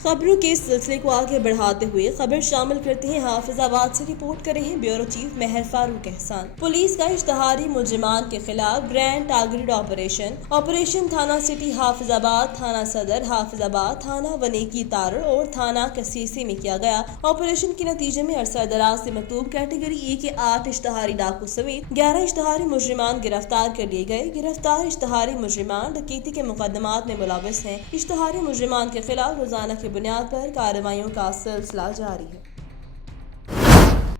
खबरों के सिलसिले को आगे बढ़ाते हुए खबर शामिल करते हैं हाफिजाबाद से। रिपोर्ट कर रहे हैं ब्यूरो चीफ महर फारूक एहसान। पुलिस का इश्तहारी मुजरिमान के खिलाफ ग्रैंड टारगेटेड ऑपरेशन थाना सिटी हाफिजाबाद, थाना सदर हाफिजाबाद, थाना वनेकी तारड़ और थाना कसीसी में किया गया। ऑपरेशन के नतीजे में अरसा दराज से मकतूब कैटेगरी ए के 8 इश्तहारी डाकू समेत 11 इश्तहारी मुजरिमान गिरफ्तार कर लिए गए। गिरफ्तार इश्तहारी मुजरिमान डकैती के मुकदमात में मुलव्वस हैं। इश्तहारी मुजरिमान के खिलाफ रोजाना की बुनियाद पर कार्रवाइयों का सिलसिला जारी है।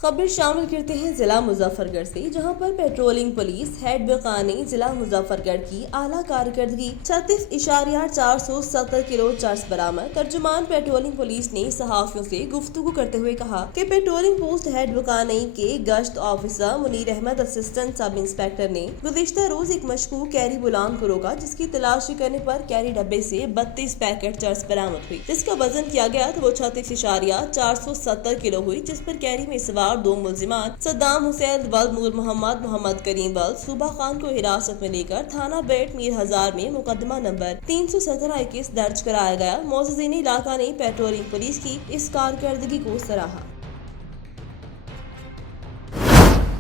खबर शामिल करते हैं जिला मुजफ्फरगढ़ से, जहां पर पेट्रोलिंग पुलिस हेड बकाने जिला मुजफ्फरगढ़ की आला कारकर्दगी 36.470 किलो चर्स बरामद। तर्जुमान पेट्रोलिंग पुलिस ने सहाफियों से गुफ्तगू करते हुए कहा कि पेट्रोलिंग पोस्ट हेड बकाने के गश्त officer Munir Ahmad assistant sub inspector ने गुज़िश्ता रोज एक मशकूक कैरी गुलाम को रोका, जिसकी तलाशी करने पर कैरी डब्बे से 32 पैकेट चर्स बरामद हुई, जिसका वजन किया गया तो वो 36.470 किलो हुई, जिस पर कैरी में सवार 2 मुलजिमान सद्दाम हुसैन वल्द नूर मोहम्मद करीम वल्द सूबा खान को हिरासत में लेकर थाना बेट मीर हजार में मुकदमा नंबर 317-21 दर्ज कराया गया। मोअज़्ज़िज़ीन इलाका ने पेट्रोलिंग पुलिस की इस कारकर्दगी को सराहा।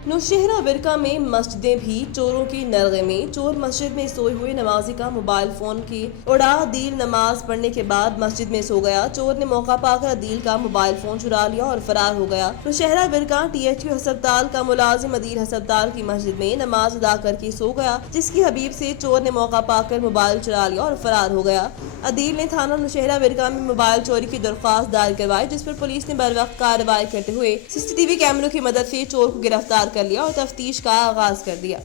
नौशहरा विरका में मस्जिदें भी चोरों की नरगे में। चोर मस्जिद में सोए हुए नमाजी का मोबाइल फोन की उड़ा अदील नमाज पढ़ने के बाद मस्जिद में सो गया। चोर ने मौका पाकर अदील का मोबाइल फोन चुरा लिया और फरार हो गया। नौशहरा विरका THU अस्पताल का मुलाजिम अदील अस्पताल की मस्जिद में नमाज अदा करके सो गया, जिसकी हबीब से चोर ने मौका पाकर मोबाइल चुरा लिया और फरार हो गया। अदील ने थाना नौशहरा विरका में मोबाइल चोरी की दरख्वास्त दायर करवाई, जिस पर पुलिस ने बर वक्त कार्रवाई करते हुए CCTV कैमरों की मदद से चोर को गिरफ्तार कर लिया और तफ्तीश का आगाज कर दिया।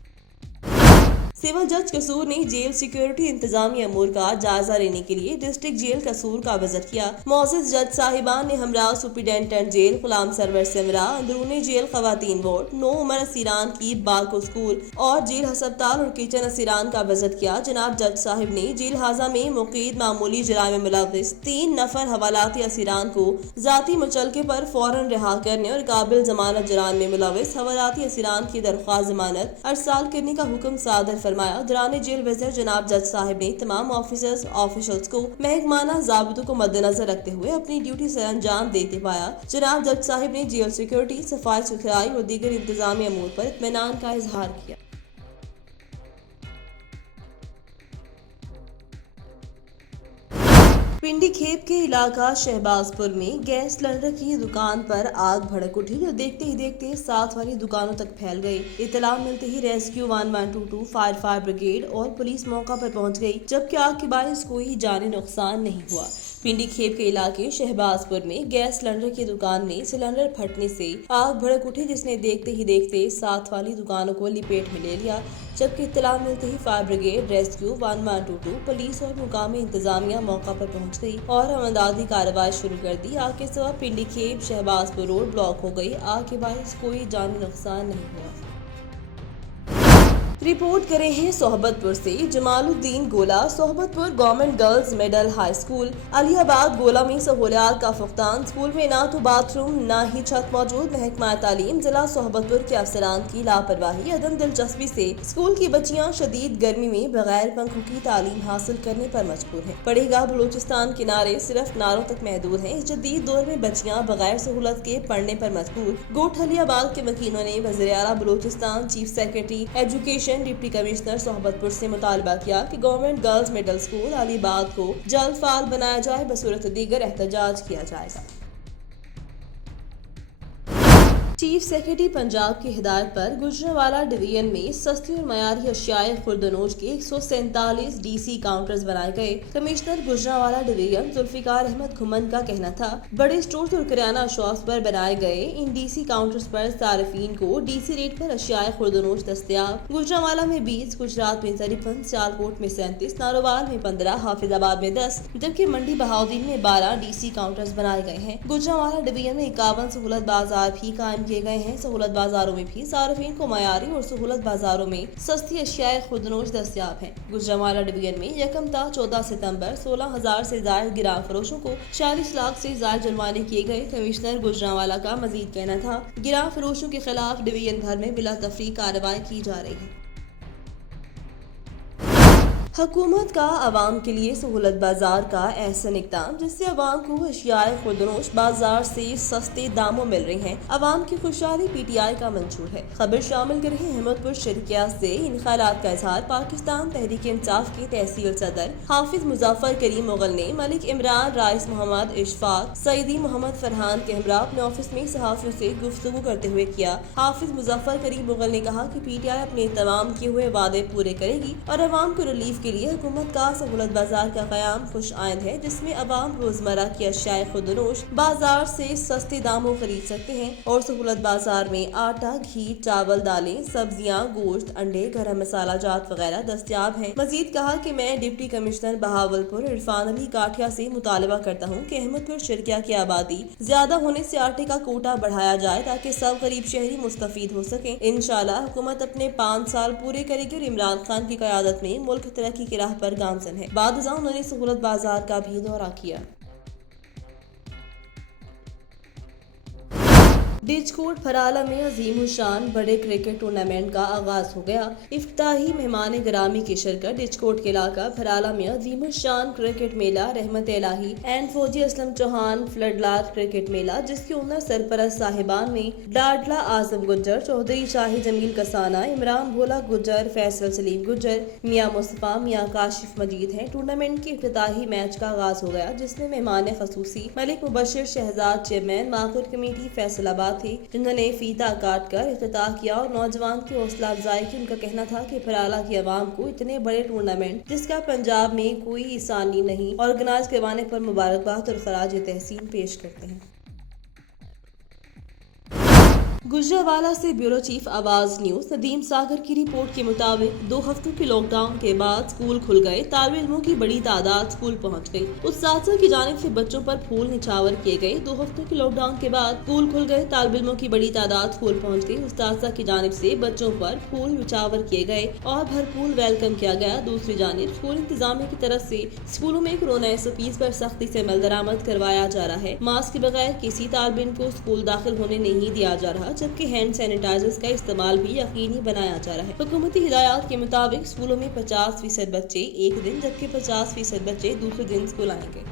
सिविल जज कसूर ने जेल सिक्योरिटी इंतजामी अमूर का जायजा लेने के लिए डिस्ट्रिक्ट जेल कसूर का विजिट किया। मोअज़्ज़िज़ जज साहिबान ने हमरा सुपरिटेंडेंट जेल गुलाम सरवर सिमरा, अंदरूनी जेल खवातीन वार्ड, 9 उमर असीरान की बाको स्कूल और जेल अस्पताल और किचन असीरान का विजिट किया। जनाब जज साहिब ने जेल हाजा में मुक़ीद मामूली जुराम में मुलव्वस 3 नफर हवालाती असीरान को जाती मुचलके पर फौरन रिहा करने और काबिल जमानत जुराम में मुलव्वस हवालाती असीरान की दरख्वास्त जमानत अरसाल करने का हुक्म सादर फरमाया। दौरान जेल विजिट जनाब जज साहिब ने तमाम ऑफिशल्स को महकमाना ज़ाबितों को मद्देनजर रखते हुए अपनी ड्यूटी से अंजाम देते पाया। जनाब जज साहिब ने जेल सिक्योरिटी, सफाई सुथराई और दीगर इंतजामी अमूर पर इत्मीनान का इजहार किया। पिंडी खेप के इलाका शहबाजपुर में गैस सिलेंडर की दुकान पर आग भड़क उठी, जो देखते ही देखते साथ वाली दुकानों तक फैल गई। इत्तला मिलते ही रेस्क्यू 1122 फायर ब्रिगेड और पुलिस मौका पर पहुंच गई, जबकि आग के बायस कोई जानी नुकसान नहीं हुआ। पिंडी खेप के इलाके शहबाजपुर में गैस सिलेंडर की दुकान में सिलेंडर फटने से आग भड़क उठी, जिसने देखते ही देखते साथ वाली दुकानों को लिपेट में ले लिया। जबकि इत्तला मिलते ही फायर ब्रिगेड, रेस्क्यू 1122, पुलिस और मुकामी इंतजामिया मौका पर पहुंच गई और अमदादी कार्रवाई शुरू कर दी। आग के सबब पिंडी खेप शहबाजपुर रोड ब्लॉक हो गई। आग के बायस कोई जानी नुकसान नहीं हुआ। रिपोर्ट करे हैं सोहबतपुर से। Jamaluddin Gola Sohbatpur government girls middle high school Aliabad Gola में सहूलियात का फुकदान। स्कूल में ना तो बाथरूम ना ही छत मौजूद। महकमा तालीम जिला सोहबतपुर के अफसरान की लापरवाही, अदम दिलचस्पी से स्कूल की बच्चियां शदीद गर्मी में बगैर पंखों की तालीम हासिल करने पर मजबूर हैं। पढ़ेगा बलूचिस्तान के नारे सिर्फ नारों तक महदूद हैं। इस जदीद दौर में बच्चियां बगैर सहूलत के पढ़ने पर मजबूर। गोठ अलियाबाद के वकीलों ने वज़ीर आला Balochistan, chief secretary education, deputy commissioner Sohbatpur से मुतालबा किया कि government girls middle school Alibad को जल्द फाल बनाया जाए, बसूरत दीगर एहतजाज किया जाएगा। चीफ सेक्रेटरी पंजाब की हिदायत पर गुजरांवाला डिवीजन में सस्ती और मयारी अशियाए खुर्दनोश के 147 DC काउंटर्स बनाए गए। कमिश्नर गुजरांवाला डिवीजन जुल्फिकार अहमद घुमन का कहना था, बड़े स्टोर्स और किराना शॉप्स पर बनाए गए इन DC काउंटर्स पर सार्फिन को DC रेट पर अशियाए खुर्दनोश दस्तयाब। गुजरांवाला में 20, गुजरात में 53, सियालकोट में 37, नारोवाल में 15, हाफिजाबाद में 10, जबकि मंडी बहाउद्दीन में 12 DC काउंटर्स बनाए गए हैं। गुजरांवाला डिवीजन में 51 सहूलत बाजार भी कायम किए गए हैं। सहूलत बाजारों में भी सार्फिन को मयारी और सहूलत बाजारों में सस्ती अशियाए खुर्दनोश दस्तयाब हैं। गुजरांवाला डिवीजन में यकम ता 14 सितंबर 16,000 से ज्यादा गिराम फरोशों को 40 लाख से ज्यादा जुर्माने किए गए। कमिश्नर गुजरांवाला का मजीद कहना था, गिराम फरोशों के खिलाफ डिवीजन भर में बिला तफरीक कार्रवाई की जा रही है। हुकूमत का आवाम के लिए सहूलत बाजार का एहसन इक़दाम जिससे आवाम को अशियाए खुदनोश बाजार से सस्ते दामों मिल रहे हैं। आवाम की खुशहाली PTI का मंशूर है। खबर शामिल कर रही अहमदपुर शर्किया से इन ख्यालात का इजहार पाकिस्तान तहरीक इंसाफ के तहसील सदर हाफिज मुजफ्फर करीम मुगल ने मलिक इमरान, राइस मोहम्मद इशफाक, सईदी मोहम्मद फरहान के हमरा अपने ऑफिस में सहाफियों से गुफ्तगू करते हुए किया। हाफिज मुजफ्फर करीम मुगल ने कहा कि PTI अपने तमाम किए हुए वादे पूरे करेगी और आवाम को रिलीफ के लिए हुकूमत का सहूलत बाजार का क़याम खुश आइंद है, जिसमें अवाम रोजमर्रा की अशियाए खुदनोश बाजार से सस्ते दामों खरीद सकते हैं और सहूलत बाजार में आटा, घी, चावल, दालें, सब्जियां, गोश्त, अंडे, गरम मसाला जात वगैरह दस्तयाब हैं। मजीद कहा कि मैं डिप्टी कमिश्नर बहावलपुर इरफान अली काठिया से मुतालबा करता हूँ कि अहमदपुर शर्किया की आबादी ज्यादा होने से आटे का कोटा बढ़ाया जाए ताकि सब गरीब शहरी मुस्तफीद हो सके। इंशाल्लाह हुकूमत अपने 5 साल पूरे करेगी और इमरान खान की क़यादत में मुल्क तरक्की की राह पर गामजन है। बाद उन्होंने सहूलत बाजार का भी दौरा किया। डिचकोट फराला में अजीम शान बड़े क्रिकेट टूर्नामेंट का आगाज हो गया। इफ्ताही मेहमान ग्रामी की शिरकत डिचकोट के इलाका फराला में अजीम शान क्रिकेट मेला रहमत इलाही एंड फौजी असलम चौहान फ्लडलाट क्रिकेट मेला जिसके उमर सरपरस्त साहिबान में लाडला आजम गुज्जर, चौधरी शाही जमील कसाना, इमरान भोला गुज्जर, फैसल सलीम गुज्जर, मियाँ मुस्तफा, मियाँ काशिफ मजीद हैं। टूर्नामेंट के इफ्तिताही मैच का आगाज हो गया जिसमें मेहमान खसूसी मलिक मुबशिर शहजाद चेयरमैन माकुर कमेटी फैसलाबाद थे, जिन्होंने फीता काट कर इफ्तिताह किया और नौजवान की हौसला अफजाई की। उनका कहना था कि फराला की आवाम को इतने बड़े टूर्नामेंट जिसका पंजाब में कोई आसानी नहीं ऑर्गेनाइज करवाने पर मुबारकबाद और खराज तहसीन पेश करते हैं। गुजरावाला से ब्यूरो चीफ आवाज न्यूज नदीम सागर की रिपोर्ट के मुताबिक 2 हफ्तों के लॉकडाउन के बाद स्कूल खुल गए। तालिब इल्मों की बड़ी तादाद स्कूल पहुंच गई। उस्ताद की जानिब से बच्चों पर फूल निछावर किए गए। 2 हफ्तों के लॉकडाउन के बाद स्कूल खुल गए। तालिब इल्मों की बड़ी तादाद स्कूल पहुंच गई। उस्ताद की जानिब से बच्चों पर फूल निछावर किए गए और भरपूर वेलकम किया गया। दूसरी जानिब स्कूल इंतजामिया की तरफ से स्कूलों में कोरोना SOPs पर सख्ती से अमल दरामद करवाया जा रहा है। मास्क के बगैर किसी तालिब इल्म को स्कूल दाखिल होने नहीं दिया जा रहा, जबकि हैंड सैनिटाइजर्स का इस्तेमाल भी यकीनी बनाया जा रहा है। हुकूमती हिदायत के मुताबिक स्कूलों में 50% बच्चे एक दिन जबकि 50% बच्चे दूसरे दिन स्कूल आएंगे।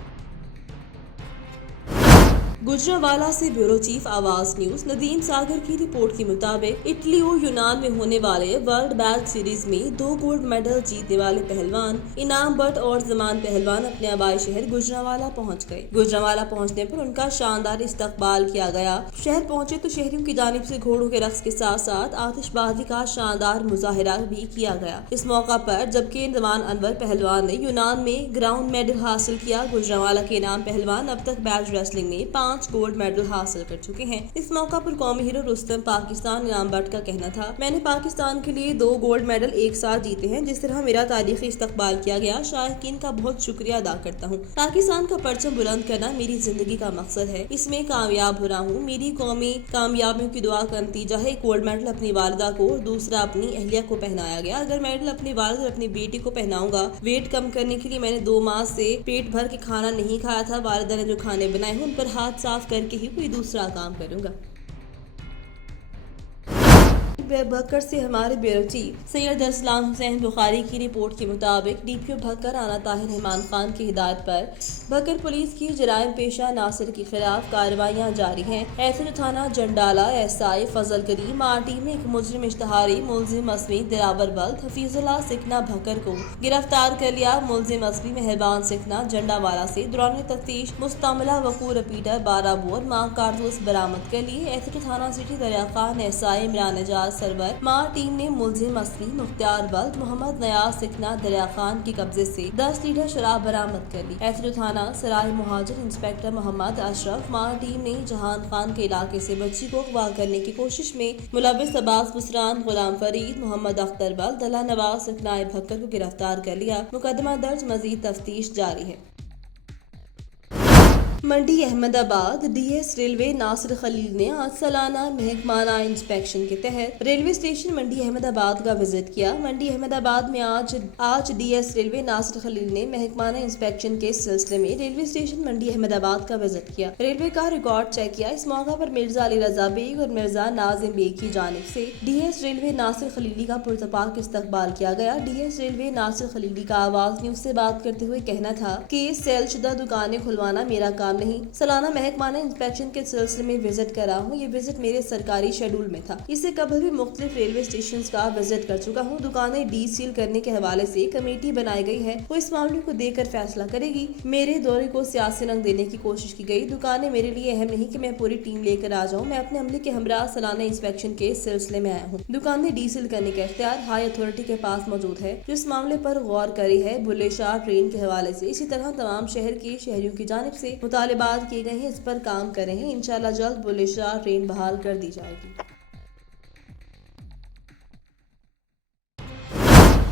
गुजरावाला से ब्यूरो चीफ आवाज न्यूज नदीम सागर की रिपोर्ट के मुताबिक इटली और यूनान में होने वाले वर्ल्ड बैच सीरीज में 2 गोल्ड मेडल जीतने वाले पहलवान इनाम बट और जमान पहलवान अपने आबाई शहर गुजरावाला पहुंच गए। गुजरावाला पहुंचने पर उनका शानदार इस्तकबाल किया गया। शहर पहुंचे तो शहरियों की जानिब से घोड़ों के रक्स के साथ साथ आतिशबाजी का शानदार मुजाहिरा भी किया गया। इस मौका पर जबकि जमान अनवर पहलवान ने यूनान में ग्राउंड मेडल हासिल किया, गुजरावाला के इनाम पहलवान अब तक बैच रेसलिंग में 5 गोल्ड मेडल हासिल कर चुके हैं। इस मौका पर कौमी हीरो रुस्तम पाकिस्तान इनाम बट का कहना था, मैंने पाकिस्तान के लिए 2 गोल्ड मेडल एक साथ जीते हैं। जिस तरह मेरा तारीखी इस्तकबाल किया गया, शायकीन का बहुत शुक्रिया अदा करता हूँ। पाकिस्तान का परचम बुलंद करना मेरी जिंदगी का मकसद है, इसमें कामयाब हो रहा हूँ। मेरी कौमी कामयाबियों की दुआ का नतीजा है। गोल्ड मेडल अपनी वालिदा को और दूसरा अपनी अहलिया को पहनाया गया। अगर मेडल अपनी वालिदा और अपनी बेटी को पहनाऊंगा। वेट कम करने के लिए मैंने 2 माह से पेट भर के खाना नहीं खाया था। वालिदा ने जो खाने बनाए हैं उन पर हाथ साफ करके ही कोई दूसरा काम करूंगा। भक्कर से हमारे ब्यूरो चीफ सैयद असलाम हुसैन बुखारी की रिपोर्ट के मुताबिक DPO भक्कर राना ताहिर रहमान खान की हिदायत पर भक्कर पुलिस की जराइम पेशा नासिर के खिलाफ कार्रवाइयाँ जारी हैं। एसएच थाना जंडाला SI फजल करीम RT में एक मुजरिम इश्तहारी मुलजिम असमी दिलावर बल्द हफीजुल्लाह सिकना भक्कर को गिरफ्तार कर लिया। मुलजिम असमी मेहरबान सिकना जंडावाला से दौरान तफ्तीश मुस्तमला वकू रिपीटर 12 बोर मां कारतूस बरामद कर लिए। एसएच थाना सिटी दरिया खान SI इमरान एजाज सरवर मार टीम ने मुलजिम असली मुख्तार बल्द मोहम्मद नयाज सिकना दरिया खान के कब्जे से 10 लीटर शराब बरामद कर ली। एसएच थाना सराय मुहाजिर इंस्पेक्टर मोहम्मद अशरफ मार टीम ने जहान खान के इलाके से बच्ची को अगवा करने की कोशिश में मुलविस अब्बास बुसरान, गुलाम फरीद, मोहम्मद अख्तर बल्द, दला नवाज सिकना भक्कर को गिरफ्तार कर लिया। मुकदमा दर्ज, मजीद तफ्तीश जारी है। منڈی احمد آباد ڈی ایس ریلوے ناصر خلیل نے آج سالانہ محکمانہ انسپیکشن کے تحت ریلوے اسٹیشن منڈی احمد آباد کا وزٹ کیا۔ منڈی احمد آباد میں آج ڈی ایس ریلوے ناصر خلیل نے محکمانہ انسپیکشن کے سلسلے میں ریلوے اسٹیشن منڈی احمد آباد کا وزٹ کیا، ریلوے کا ریکارڈ چیک کیا۔ اس موقع پر مرزا علی رضا بیگ اور مرزا ناظم بیگ کی جانب سے ڈی ایس ریلوے ناصر خلیلی کا پرتپاک استقبال کیا گیا۔ ڈی ایس ریلوے ناصر خلیلی کا آواز نیوز سے بات کرتے ہوئے کہنا تھا کہ سیل شدہ دکانیں کھلوانا میرا کام نہیں، سالانہ محکمانہ انسپیکشن کے سلسلے میں وزٹ کر رہا ہوں۔ یہ وزٹ میرے سرکاری شیڈول میں تھا، اس سے قبل بھی مختلف ریلوے اسٹیشنز کا وزٹ کر چکا ہوں۔ دکانیں ڈی سیل کرنے کے حوالے سے کمیٹی بنائی گئی ہے، وہ اس معاملے کو دیکھ کر فیصلہ کرے گی۔ میرے دورے کو سیاسی رنگ دینے کی کوشش کی گئی۔ دکانیں میرے لیے اہم نہیں کہ میں پوری ٹیم لے کر آ جاؤں، میں اپنے عملے کے ہمراہ سالانہ انسپیکشن کے سلسلے میں آیا ہوں۔ دکانیں ڈی سیل کرنے کا اختیار ہائی اتھارٹی کے پاس موجود ہے، جو اس معاملے پر غور کر رہی ہے۔ بلے شاہ ٹرین کے حوالے سے اسی طرح تمام شہر کے شہریوں کی جانب سے مطالبات کیے گئے ہیں، اس پر کام کر رہے ہیں۔ انشاءاللہ جلد بلے شاہ ٹرین بحال کر دی جائے گی۔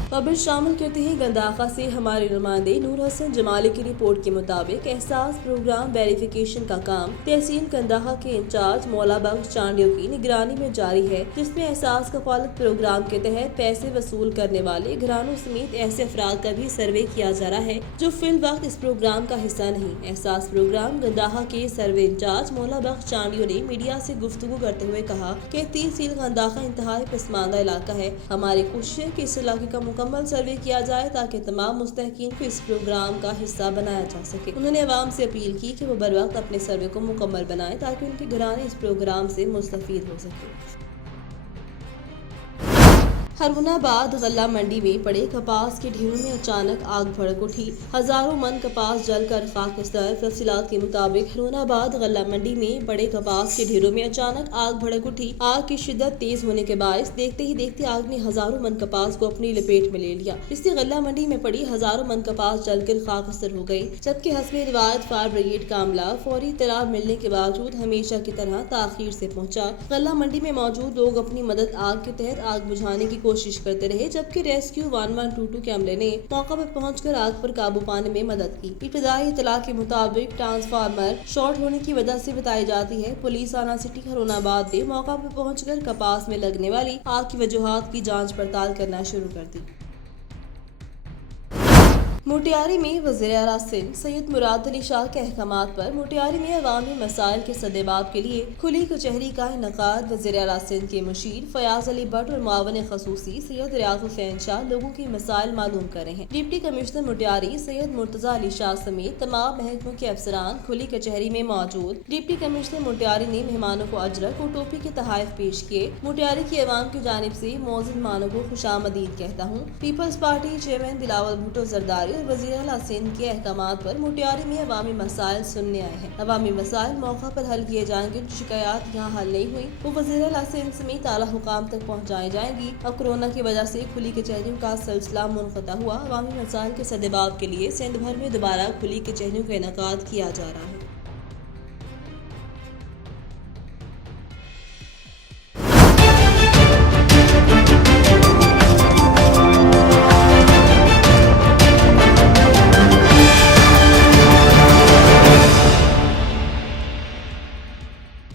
خبر شامل کرتے ہیں گنداخہ سے ہمارے نمائندے نور حسن جمالی کی رپورٹ کے مطابق احساس پروگرام ویریفیکیشن کا کام تحصیل گنداخہ کے انچارج مولا بخش چانڈیو کی نگرانی میں جاری ہے، جس میں احساس کفالت پروگرام کے تحت پیسے وصول کرنے والے گھرانوں سمیت ایسے افراد کا بھی سروے کیا جا رہا ہے جو فی الوقت اس پروگرام کا حصہ نہیں۔ احساس پروگرام گنداخہ کے سروے انچارج مولا بخش چانڈیو نے میڈیا سے گفتگو کرتے ہوئے کہا کہ تحصیل گنداخہ انتہائی پسماندہ علاقہ ہے۔ ہماری کوشش ہے کہ اس علاقے کا مکمل سروے کیا جائے تاکہ تمام مستحقین کو اس پروگرام کا حصہ بنایا جا سکے۔ انہوں نے عوام سے اپیل کی کہ وہ بروقت اپنے سروے کو مکمل بنائیں تاکہ ان کے گھرانے اس پروگرام سے مستفید ہو سکیں۔ ہرون آباد غلہ منڈی میں پڑے کپاس کے ڈھیروں میں اچانک آگ بھڑک اٹھی، ہزاروں من کپاس جل کر خاکستر۔ تفصیلات کے مطابق ہرون آباد غلہ منڈی میں پڑے کپاس کے ڈھیروں میں اچانک آگ بھڑک اٹھی۔ آگ کی شدت تیز ہونے کے باعث دیکھتے ہی دیکھتے آگ نے ہزاروں من کپاس کو اپنی لپیٹ میں لے لیا، جس سے غلہ منڈی میں پڑی ہزاروں من کپاس جل کر خاکستر ہو گئی، جبکہ حسب روایت فائر بریگیڈ کا عملہ فوری اطلاع ملنے کے باوجود ہمیشہ کی طرح تاخیر سے پہنچا۔ غلہ منڈی میں موجود لوگ اپنی مدد آگ کے تحت آگ بجھانے کی کوشش کرتے رہے، جبکہ ریسکیو 1122 کے عملے نے موقع پر پہنچ کر آگ پر قابو پانے میں مدد کی۔ ابتدائی اطلاع کے مطابق ٹرانسفارمر شارٹ ہونے کی وجہ سے بتائی جاتی ہے۔ پولیس آنا سٹی ہرون آباد نے موقع پر پہنچ کر کپاس میں لگنے والی آگ کی وجوہات کی جانچ پڑتال کرنا شروع کر دی۔ موٹیاری میں وزیر اعلیٰ سندھ سید مراد علی شاہ کے احکامات پر موٹیاری میں عوامی مسائل کے سدباب کے لیے کھلی کچہری کا انعقاد۔ وزیر اعلیٰ سندھ کے مشیر فیاض علی بٹ اور معاون خصوصی سید ریاض حسین شاہ لوگوں کے مسائل معلوم کر رہے ہیں۔ ڈپٹی کمشنر موٹیاری سید مرتضیٰ علی شاہ سمیت تمام محکموں کے افسران کھلی کچہری میں موجود۔ ڈپٹی کمشنر موٹیاری نے مہمانوں کو اجرک اور ٹوپی کے تحائف پیش کیے۔ موٹیاری کی عوام کی جانب سے معزز مہمانوں کو خوش آمدید کہتا ہوں۔ Peoples Party chairman Bilawal Bhutto Zardari اور وزیر اعلیٰ سندھ کے احکامات پر موٹیاری میں عوامی مسائل سننے آئے ہیں۔ عوامی مسائل موقع پر حل کیے جائیں گے۔ جو شکایات یہاں حل نہیں ہوئی وہ وزیر اعلیٰ سندھ سمیت اعلیٰ حکام تک پہنچائی جائیں گی۔ اب کورونا کی وجہ سے کھلی کچہریوں کا سلسلہ منقطع ہوا۔ عوامی مسائل کے سدباب کے لیے سندھ بھر میں دوبارہ کھلی کچہریوں کا انعقاد کیا جا رہا ہے۔